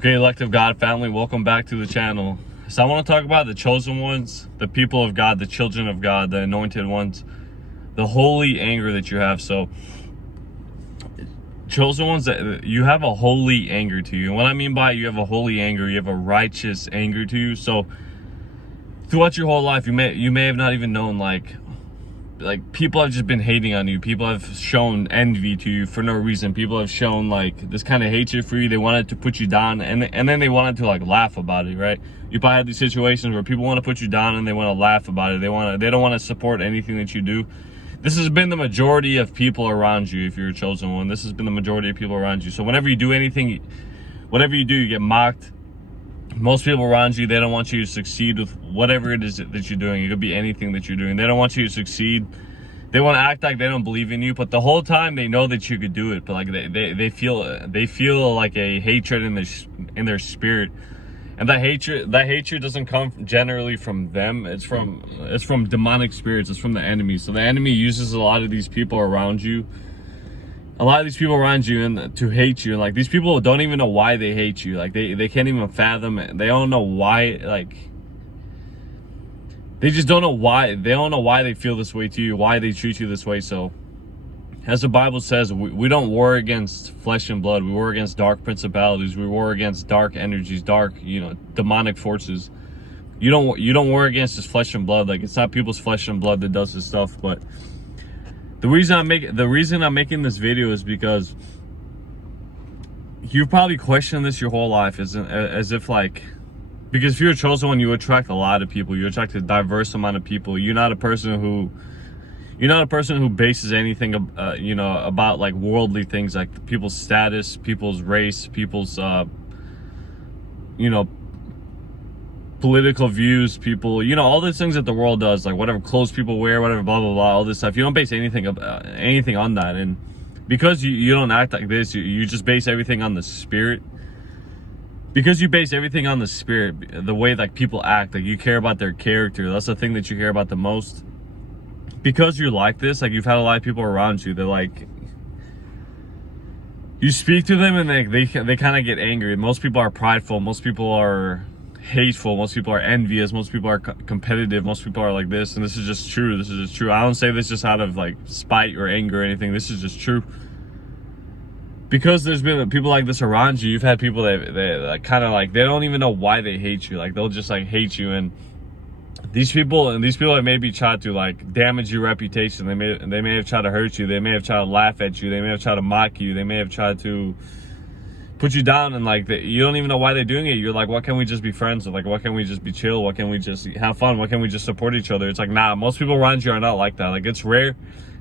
Okay, elect of God family, welcome back to the channel. So I want to talk about the chosen ones, the people of God, the children of God, the anointed ones, the holy anger that you have. So chosen ones, that you have a holy anger to you. And what I mean by you have a holy anger, you have a righteous anger to you. So throughout your whole life, you may have not even known, like people have just been hating on you. People have shown envy to you for no reason. People have shown like this kind of hatred for you. They wanted to put you down, and then they wanted to like laugh about it, right? You probably have these situations where people want to put you down and they want to laugh about it. They don't want to support anything that you do. This has been the majority of people around you. If you're a chosen one, this has been the majority of people around you. So whenever you do anything, whatever you do, you get mocked. Most people around you, they don't want you to succeed with whatever it is that you're doing. It could be anything that you're doing. They don't want you to succeed. They want to act like they don't believe in you, but the whole time they know that you could do it. But like they feel like a hatred in their spirit, and that hatred doesn't come generally from them. It's from demonic spirits. It's from the enemy. So the enemy uses a lot of these people around you. A lot of these people around you and to hate you, and like these people don't even know why they hate you. Like they can't even fathom it. They don't know why. Like they just don't know why. They don't know why they feel this way to you, why they treat you this way. So as the Bible says, we don't war against flesh and blood. We war against dark principalities. We war against dark energies, dark, demonic forces. You don't war against just flesh and blood. Like it's not people's flesh and blood that does this stuff. But the reason I'm making this video is because you've probably questioned this your whole life, as if like, because if you're a chosen one, you attract a lot of people. You attract a diverse amount of people. You're not a person who bases anything about like worldly things, like people's status, people's race, people's political views, people, all these things that the world does, like whatever clothes people wear, whatever, blah blah blah, all this stuff. You don't base anything on that. And because you don't act like this, you just base everything on the spirit. Because you base everything on the spirit, the way like people act, like you care about their character. That's the thing that you care about the most. Because you're like this, like you've had a lot of people around you that like, you speak to them and they kind of get angry. Most people are prideful. Most people are hateful. Most people are envious. Most people are competitive. Most people are like this. And this is just true. This is just true. I don't say this just out of like spite or anger or anything. This is just true. Because there's been people like this around you. You've had people that kind of like, they don't even know why they hate you. Like they'll just like hate you. And these people have maybe tried to like damage your reputation. They may have tried to hurt you. They may have tried to laugh at you. They may have tried to mock you. They may have tried to put you down, and like you don't even know why they're doing it. You're like, why can't we just be friends? Or like, why can't we just be chill? Why can't we just have fun? Why can't we just support each other? It's like, nah, most people around you are not like that. Like it's rare.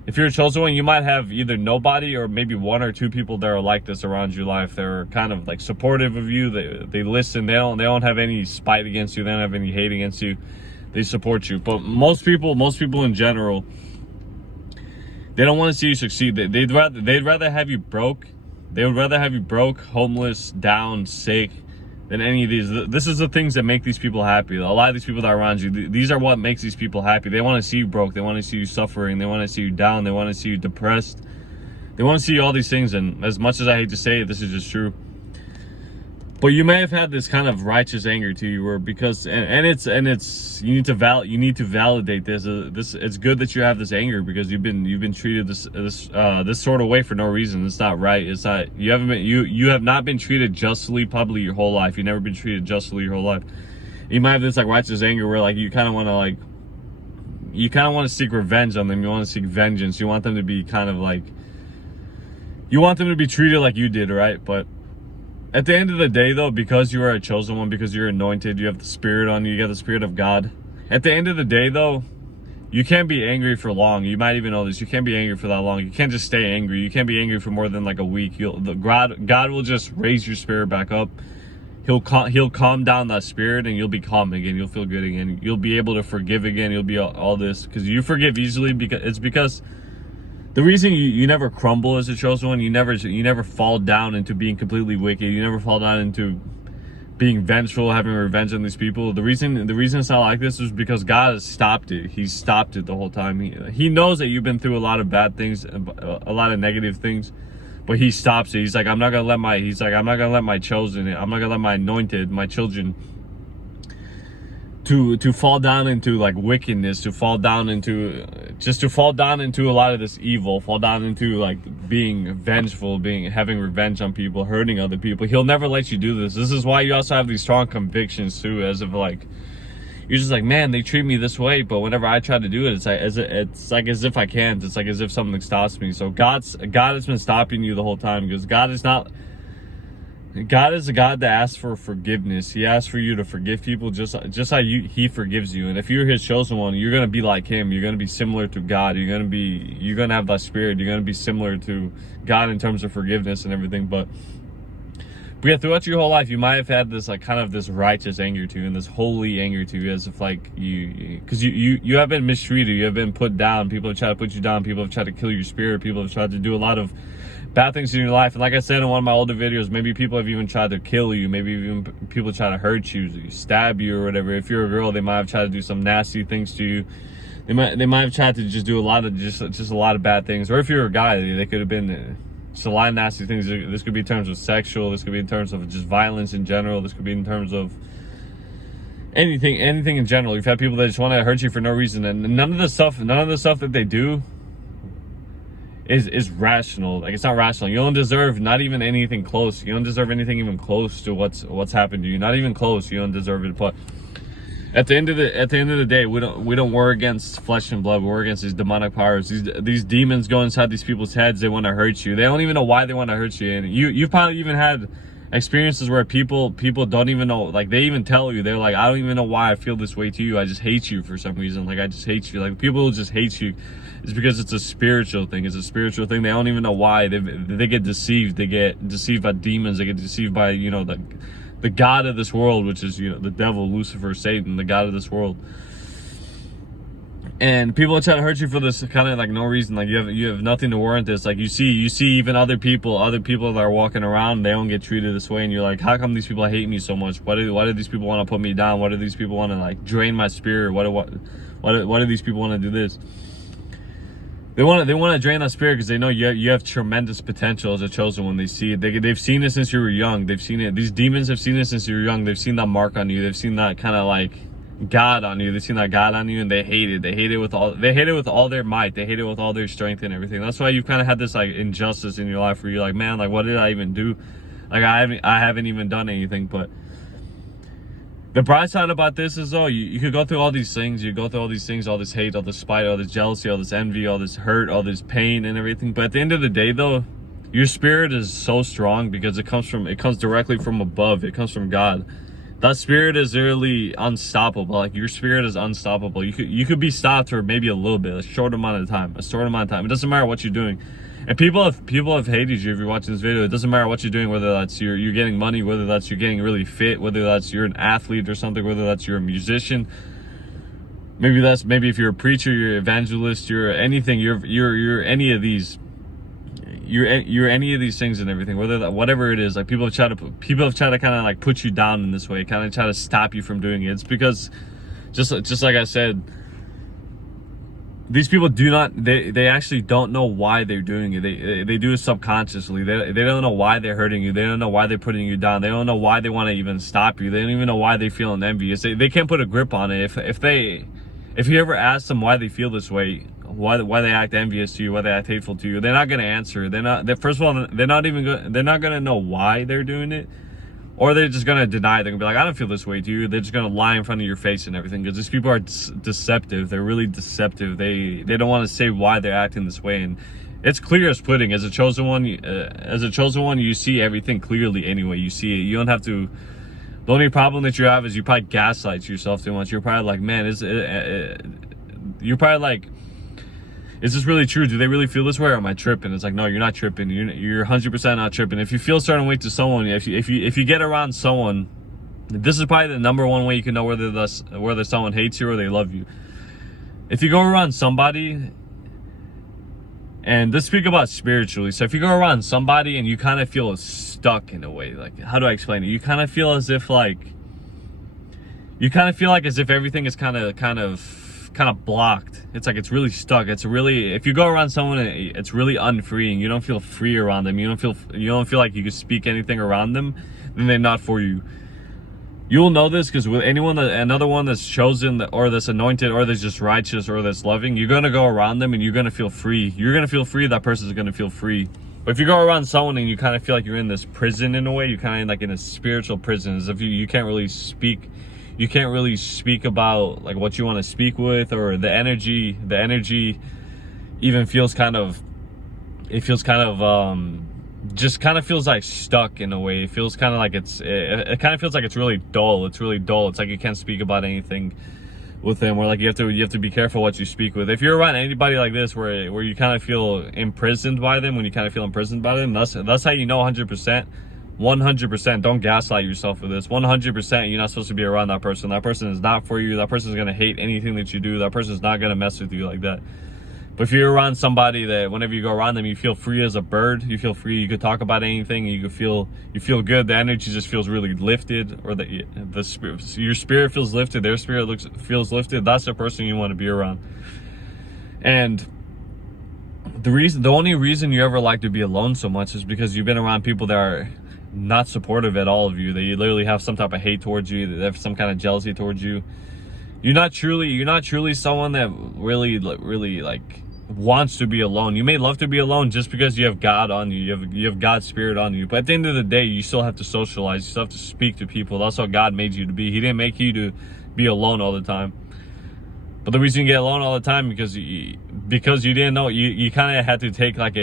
If you're a chosen one, you might have either nobody or maybe one or two people that are like this around your life. They're kind of like supportive of you. They listen. They don't have any spite against you. They don't have any hate against you. They support you. But most people in general, they don't want to see you succeed. They'd rather have you broke. They would rather have you broke, homeless, down, sick, than any of these. This is the things that make these people happy. A lot of these people that are around you, these are what makes these people happy. They want to see you broke. They want to see you suffering. They want to see you down. They want to see you depressed. They want to see all these things. And as much as I hate to say it, this is just true. But you may have had this kind of righteous anger to you, or because it's you need to validate this. It's good that you have this anger because you've been treated this sort of way for no reason. It's not right. It's not. You have not been treated justly probably your whole life. You've never been treated justly your whole life. You might have this like righteous anger where like you kind of want to seek revenge on them. You want to seek vengeance. You want them to be kind of like, you want them to be treated like you did, right? But at the end of the day, though, because you are a chosen one, because you're anointed, you have the Spirit on you, you got the Spirit of God. At the end of the day, though, you can't be angry for long. You might even know this. You can't be angry for that long. You can't just stay angry. You can't be angry for more than like a week. God will just raise your spirit back up. He'll calm down that spirit, and you'll be calm again. You'll feel good again. You'll be able to forgive again. You'll be all this because you forgive easily. Because the reason you never crumble as a chosen one, you never fall down into being completely wicked. You never fall down into being vengeful, having revenge on these people. The reason it's not like this is because God has stopped it. He's stopped it the whole time. He knows that you've been through a lot of bad things, a lot of negative things, but he stops it. He's like, I'm not gonna let my chosen, I'm not gonna let my anointed, my children, to fall down into like wickedness, to fall down into a lot of this evil, fall down into like being vengeful, having revenge on people, hurting other people. He'll never let you do this. This is why you also have these strong convictions too, as if like you're just like, man, they treat me this way, but whenever I try to do it, it's like as if I can't. It's like as if something stops me. So God has been stopping you the whole time, because God is a God that asks for forgiveness. He asks for you to forgive people just how he forgives you. And if you're his chosen one, you're gonna be like him. You're gonna be similar to God. You're gonna have that spirit. You're gonna be similar to God in terms of forgiveness and everything. But yeah, throughout your whole life, you might have had this like kind of this righteous anger to you, and this holy anger to you, as if like because you have been mistreated, you have been put down. People have tried to put you down. People have tried to kill your spirit. People have tried to do a lot of bad things in your life. And like I said in one of my older videos, maybe people have even tried to kill you. Maybe even people try to hurt you, stab you or whatever. If you're a girl, they might have tried to do some nasty things to you. They might have tried to just do a lot of bad things. Or if you're a guy, they could have been just a lot of nasty things. This could be in terms of sexual. This could be in terms of just violence in general. This could be in terms of anything in general. You've had people that just want to hurt you for no reason, and none of the stuff that they do is rational. Like, it's not rational. You don't deserve not even anything close. You don't deserve anything even close to what's happened to you. Not even close. You don't deserve it. But at the end of the day, we don't war against flesh and blood. We war against these demonic powers. These demons go inside these people's heads. They want to hurt you. They don't even know why they want to hurt you. And you've probably even had experiences where people don't even know. Like, they even tell you, they're like, I don't even know why I feel this way to you. I just hate you for some reason. Like, I just hate you. Like, people will just hate you. It's because it's a spiritual thing. It's a spiritual thing. They don't even know why. They get deceived. They get deceived by demons. They get deceived by, the god of this world, which is, the devil, Lucifer, Satan, the god of this world. And people are trying to hurt you for this kind of like no reason. Like, you have nothing to warrant this. Like, you see even other people that are walking around, they don't get treated this way, and you're like, how come these people hate me so much? Why do these people want to put me down? Why do these people want to like drain my spirit? Why do these people want to do this? They want to drain that spirit because they know you have tremendous potential as a chosen one. They see it. They've seen it since you were young. They've seen it. These demons have seen it since you were young. They've seen that mark on you. They've seen that kind of like God on you. They've seen that God on you, and they hate it. They hate it with all their might. They hate it with all their strength and everything. That's why you've kind of had this like injustice in your life where you're like, man, like, what did I even do? Like, I haven't even done anything. But the bright side about this is, though, you could go through all these things. You go through all these things, all this hate, all this spite, all this jealousy, all this envy, all this hurt, all this pain and everything. But at the end of the day, though, your spirit is so strong because it comes directly from above. It comes from God. That spirit is really unstoppable. Like, your spirit is unstoppable. You could be stopped for maybe a little bit, a short amount of time. It doesn't matter what you're doing. And people have hated you if you're watching this video. It doesn't matter what you're doing, whether that's you're getting money, whether that's you're getting really fit, whether that's you're an athlete or something, whether that's you're a musician. Maybe if you're a preacher, you're an evangelist, you're anything, you're any of these. You're any of these things and everything, whatever it is. Like, people have tried to kind of like put you down in this way, kind of try to stop you from doing it. It's because just like I said, these people they actually don't know why they're doing it. They do it subconsciously. They don't know why they're hurting you. They don't know why they're putting you down. They don't know why they want to even stop you. They don't even know why they feel envious. They can't put a grip on it. If you ever ask them why they feel this way, why they act envious to you, why they act hateful to you, they're not going to answer. First of all, they're not going to know why they're doing it. Or they're just going to deny it. They're going to be like, I don't feel this way to you. They're just going to lie in front of your face and everything. Because these people are deceptive. They're really deceptive. They don't want to say why they're acting this way. And it's clear as pudding. As a chosen one, you see everything clearly anyway. You see it. You don't have to. The only problem that you have is you probably gaslight yourself too much. You're probably like, man, you're probably like, is this really true? Do they really feel this way, or am I tripping? It's like, no, you're not tripping. You're 100% not tripping. If you feel a certain way to someone, if you get around someone, this is probably the number one way you can know whether someone hates you or they love you. If you go around somebody, and let's speak about spiritually. So if you go around somebody and you kind of feel stuck in a way, like, how do I explain it? You kind of feel as if everything is kind of kind of blocked. It's like it's really stuck. It's really, if you go around someone, it's really unfreeing. You don't feel free around them. You don't feel like you can speak anything around them. Then they're not for you. You'll know this because with another one that's chosen, or that's anointed, or that's just righteous, or that's loving, you're gonna go around them and you're gonna feel free. You're gonna feel free. That person's gonna feel free. But if you go around someone and you kind of feel like you're in this prison in a way, you're kind of like in a spiritual prison, as if you can't really speak. You can't really speak about like what you want to speak with, or the energy even feels kind of, just kind of feels like stuck in a way. It feels kind of like it kind of feels like it's really dull. It's really dull. It's like you can't speak about anything with them, or like you have to be careful what you speak with. If you're around anybody like this where you kind of feel imprisoned by them, when you kind of feel imprisoned by them, that's how you know 100%. Don't gaslight yourself with this. 100%, you're not supposed to be around that person. That person is not for you. That person is going to hate anything that you do. That person is not going to mess with you like that. But if you're around somebody that whenever you go around them, you feel free as a bird. You feel free. You could talk about anything. You feel good. The energy just feels really lifted, or your spirit feels lifted. Their spirit feels lifted. That's the person you want to be around. And the only reason you ever like to be alone so much is because you've been around people that are not supportive at all of you. They literally have some type of hate towards you. They have some kind of jealousy towards you. You're not truly someone that really like wants to be alone. You may love to be alone just because you have God on you. You have God's spirit on you. But at the end of the day, you still have to socialize. You still have to speak to people. That's what God made you to be. He didn't make you to be alone all the time. But the reason you get alone all the time because you didn't know, you kind of had to take like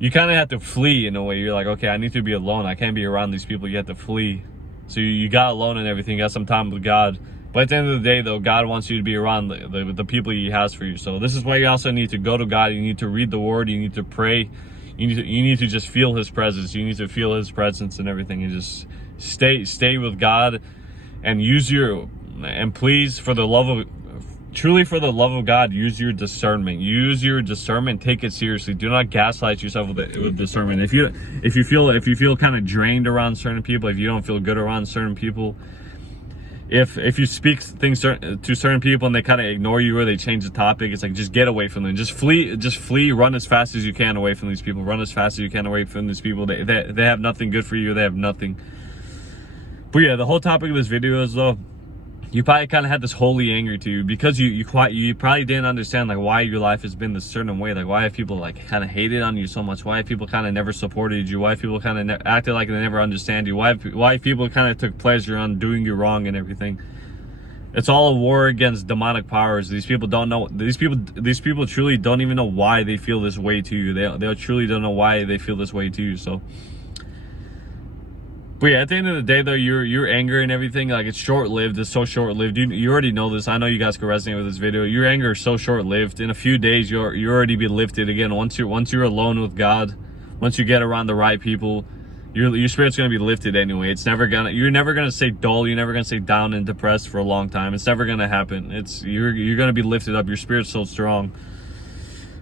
you kind of had to flee in a way. You're like, okay, I need to be alone. I can't be around these people. You have to flee. So you got alone and everything. You got some time with God. But at the end of the day, though, God wants you to be around the people He has for you. So this is why you also need to go to God. You need to read the Word. You need to pray. You need to just feel His presence. You need to feel His presence and everything. And just stay with God, and please, for the love of God, use your discernment. Use your discernment. Take it seriously. Do not gaslight yourself with discernment. If you feel kind of drained around certain people, if you don't feel good around certain people, if you speak things to certain people and they kind of ignore you, or they change the topic, it's like, just get away from them. Just flee. Run as fast as you can away from these people. Run as fast as you can away from these people. They have nothing good for you. They have nothing. But yeah, the whole topic of this video is, though, you probably kind of had this holy anger to you because you probably didn't understand like why your life has been this certain way. Like, why have people like kind of hated on you so much? Why have people kind of never supported you? Why have people kind of acted like they never understand you? Why people kind of took pleasure on doing you wrong and everything? It's all a war against demonic powers. These people don't know. These people truly don't even know why they feel this way to you. They truly don't know why they feel this way to you. So. But yeah, at the end of the day, though, your anger and everything, like, it's short-lived. It's so short-lived. You already know this. I know you guys can resonate with this video. Your anger is so short-lived. In a few days, you'll already be lifted again. Once you're alone with God, once you get around the right people, your spirit's gonna be lifted anyway. You're never gonna stay dull. You're never gonna stay down and depressed for a long time. It's never gonna happen. You're gonna be lifted up. Your spirit's so strong.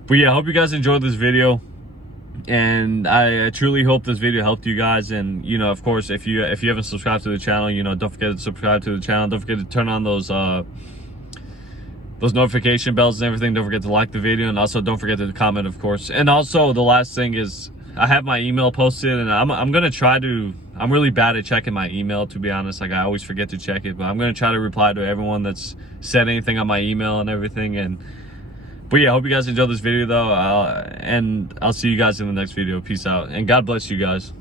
But yeah, I hope you guys enjoyed this video. And I truly hope this video helped you guys. And of course, if you haven't subscribed to the channel, don't forget to subscribe to the channel. Don't forget to turn on those notification bells and everything. Don't forget to like the video, and also don't forget to comment, of course. And also, the last thing is, I have my email posted, and I'm gonna try to. I'm really bad at checking my email, to be honest. Like, I always forget to check it, but I'm gonna try to reply to everyone that's said anything on my email and everything. But yeah, I hope you guys enjoyed this video, though, and I'll see you guys in the next video. Peace out, and God bless you guys.